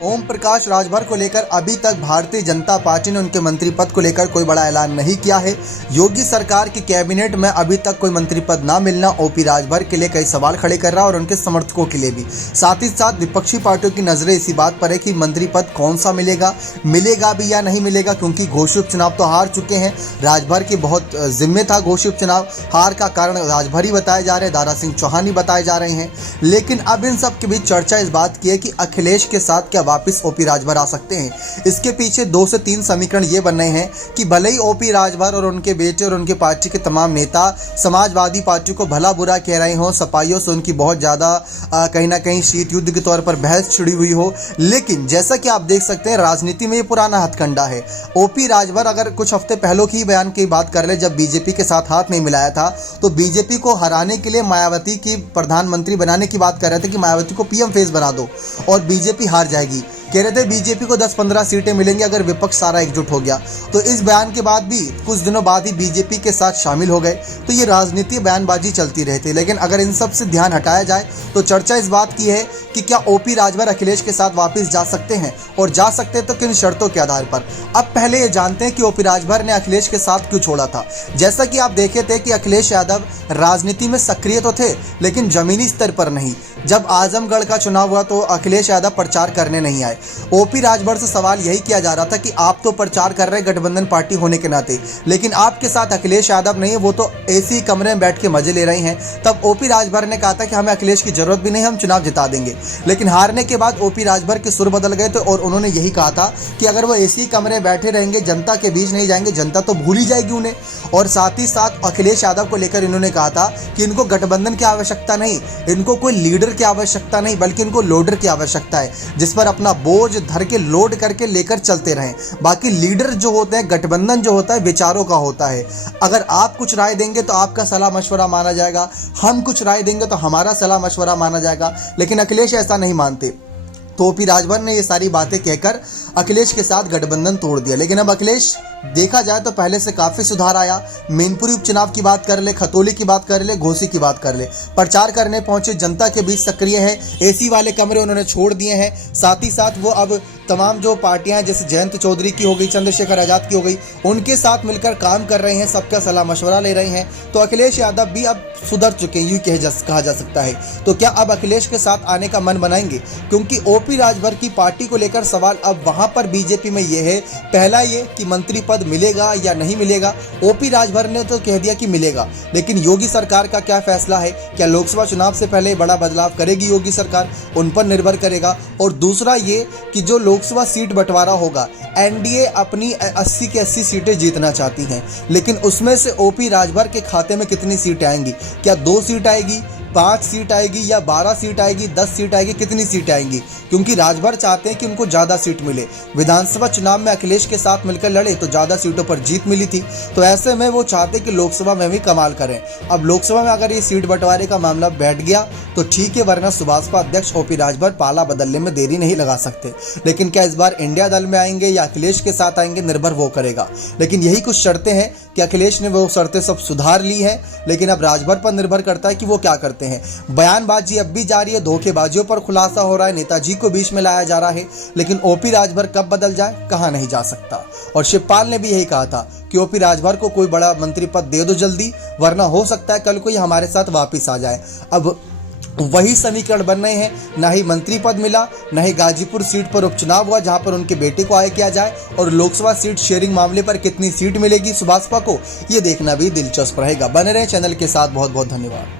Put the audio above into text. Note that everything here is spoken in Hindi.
ओम प्रकाश राजभर को लेकर अभी तक भारतीय जनता पार्टी ने उनके मंत्री पद को लेकर कोई बड़ा ऐलान नहीं किया है। योगी सरकार की कैबिनेट में अभी तक कोई मंत्री पद ना मिलना ओपी राजभर के लिए कई सवाल खड़े कर रहा है और उनके समर्थकों के लिए भी। साथ ही साथ विपक्षी पार्टियों की नजरें इसी बात पर है कि मंत्री पद कौन सा मिलेगा भी या नहीं मिलेगा, क्योंकि घोषित उपचुनाव तो हार चुके हैं। राजभर की बहुत जिम्मे था घोषित उपचुनाव, हार का कारण राजभर ही बताए जा रहे हैं, दारा सिंह चौहान ही बताए जा रहे हैं। लेकिन अब इन सब के बीच चर्चा इस बात की है कि अखिलेश के साथ क्या वापस ओपी राजभर आ सकते हैं। इसके पीछे 2 से 3 समीकरण ये बन रहे हैं कि भले ही ओपी राजभर और उनके बेटे और उनके पार्टी के तमाम नेता समाजवादी पार्टी को भला बुरा कह रहे हों, सपाइयों से उनकी बहुत ज़्यादा कहीं ना कहीं शीत युद्ध के तौर पर बहस छिड़ी हुई हो, लेकिन जैसा कि आप देख सकते हैं राजनीति में ये पुराना हथकंडा है। ओपी राजभर अगर कुछ हफ्ते पहले की बयान की बात कर ले, जब बीजेपी के साथ हाथ नहीं मिलाया था तो बीजेपी को हराने के लिए मायावती की प्रधानमंत्री बनाने की बात कर रहे थे कि मायावती को पीएम फेस बना दो और बीजेपी हार जाएगी। कह रहे थे बीजेपी को 10-15 सीटें मिलेंगी अगर विपक्ष सारा एकजुट हो गया। तो इस बयान के बाद भी कुछ दिनों बाद ही बीजेपी के साथ शामिल हो गए। तो ये राजनीति बयानबाजी चलती रहती है। लेकिन अगर इन सब से ध्यान हटाया जाए तो चर्चा इस बात की है कि क्या ओपी राजभर अखिलेश के साथ वापस जा सकते हैं और जा सकते हैं तो किन शर्तों के आधार पर। अब पहले ये जानते हैं कि ओपी राजभर ने अखिलेश के साथ क्यों छोड़ा था। जैसा कि आप देखे थे कि अखिलेश यादव राजनीति में सक्रिय तो थे लेकिन जमीनी स्तर पर नहीं। जब आजमगढ़ का चुनाव हुआ तो अखिलेश यादव प्रचार करने नहीं आए। ओपी राजभर से सवाल यही किया जा रहा था कि आप तो प्रचार कर रहे हैं गठबंधन पार्टी होने के नाते, लेकिन आपके साथ अखिलेश यादव नहीं है, वो तो एसी कमरे में बैठ के मजे ले रहे हैं। तब ओपी राजभर ने कहा था कि हमें अखिलेश की जरूरत भी नहीं, हम चुनाव जिता देंगे। लेकिन हारने के बाद ओपी राजभर के सुर बदल गए थे और उन्होंने यही कहा था कि अगर वो एसी कमरे में बैठे रहेंगे, जनता के बीच नहीं जाएंगे, जनता तो भूल ही जाएगी उन्हें। और साथ ही साथ अखिलेश यादव को लेकर इन्होंने कहा था कि इनको गठबंधन की आवश्यकता नहीं, इनको कोई लीडर की आवश्यकता नहीं, बल्कि इनको लोडर की आवश्यकता है जिस पर अपना बोझ धर के लोड करके लेकर चलते रहें। बाकी लीडर जो होते हैं, गठबंधन जो होता है विचारों का होता है। अगर आप कुछ राय देंगे तो आपका सलाह मशवरा माना जाएगा, हम कुछ राय देंगे तो हमारा सलाह मशवरा माना जाएगा। लेकिन अखिलेश ऐसा नहीं मानते। तो ओपी राजभर ने ये सारी बातें कहकर अखिलेश के साथ गठबंधन तोड़ दिया। लेकिन अब अखिलेश देखा जाए तो पहले से काफ़ी सुधार आया। मैनपुरी उपचुनाव की बात कर ले, खतौली की बात कर ले, घोसी की बात कर ले, प्रचार करने पहुंचे, जनता के बीच सक्रिय है। एसी वाले कमरे उन्होंने छोड़ दिए हैं। साथ ही साथ वो अब तमाम जो पार्टियां जैसे जयंत चौधरी की हो गई, चंद्रशेखर आजाद की हो गई, उनके साथ मिलकर काम कर रहे हैं, सबका सलाह मशवरा ले रहे हैं। तो अखिलेश यादव भी अब सुधर चुके हैं, यूँ कहा जा सकता है। तो क्या अब अखिलेश के साथ आने का मन बनाएंगे? क्योंकि ओपी राजभर की पार्टी को लेकर सवाल अब वहां पर बीजेपी में ये है, पहला ये कि मंत्री पद मिलेगा या नहीं मिलेगा। ओपी राजभर ने तो कह दिया कि मिलेगा, लेकिन योगी सरकार का क्या फैसला है? क्या लोकसभा चुनाव से पहले बड़ा बदलाव करेगी योगी सरकार? उन पर निर्भर करेगा। और दूसरा ये कि जो लोकसभा सीट बंटवारा होगा, एनडीए अपनी 80 की 80 सीटें जीतना चाहती हैं, लेकिन उसमें से ओपी राजभर के खाते में कितनी सीटें आएंगी? क्या 2 सीट आएगी, 5 सीट आएगी या 12 सीट आएगी, 10 सीट आएगी, कितनी सीट आएंगी? क्योंकि राजभर चाहते हैं कि उनको ज़्यादा सीट मिले। विधानसभा चुनाव में अखिलेश के साथ मिलकर लड़े तो ज़्यादा सीटों पर जीत मिली थी, तो ऐसे में वो चाहते कि लोकसभा में भी कमाल करें। अब लोकसभा में अगर ये सीट बंटवारे का मामला बैठ गया तो ठीक है, वरना सुभाषपा अध्यक्ष ओपी राजभर पाला बदलने में देरी नहीं लगा सकते। लेकिन क्या इस बार इंडिया दल में आएंगे या अखिलेश के साथ आएंगे, निर्भर वो करेगा। लेकिन यही कुछ शर्तें हैं कि अखिलेश ने वो शर्तें सब सुधार ली हैं, लेकिन अब राजभर पर निर्भर करता है कि वो क्या करते हैं। बयानबाजी अब भी जारी है, धोखेबाजियों पर खुलासा हो रहा है, नेताजी को बीच में लाया जा रहा है। लेकिन ओपी राजभर कब बदल जाए, कहाँ नहीं जा सकता। और शिवपाल ने भी यही कहा था कि ओपी राजभर को कोई बड़ा मंत्री पद दे दो जल्दी, वरना हो सकता है कल को ये हमारे साथ वापिस आ जाए। अब वही समीकरण बन रहे हैं, ना ही मंत्री पद मिला, ना ही गाजीपुर सीट पर उपचुनाव हुआ जहां पर उनके बेटे को आय किया जाए, और लोकसभा सीट शेयरिंग मामले पर कितनी सीट मिलेगी सुभाषपा को, ये देखना भी दिलचस्प रहेगा। बने रहे चैनल के साथ। बहुत बहुत धन्यवाद।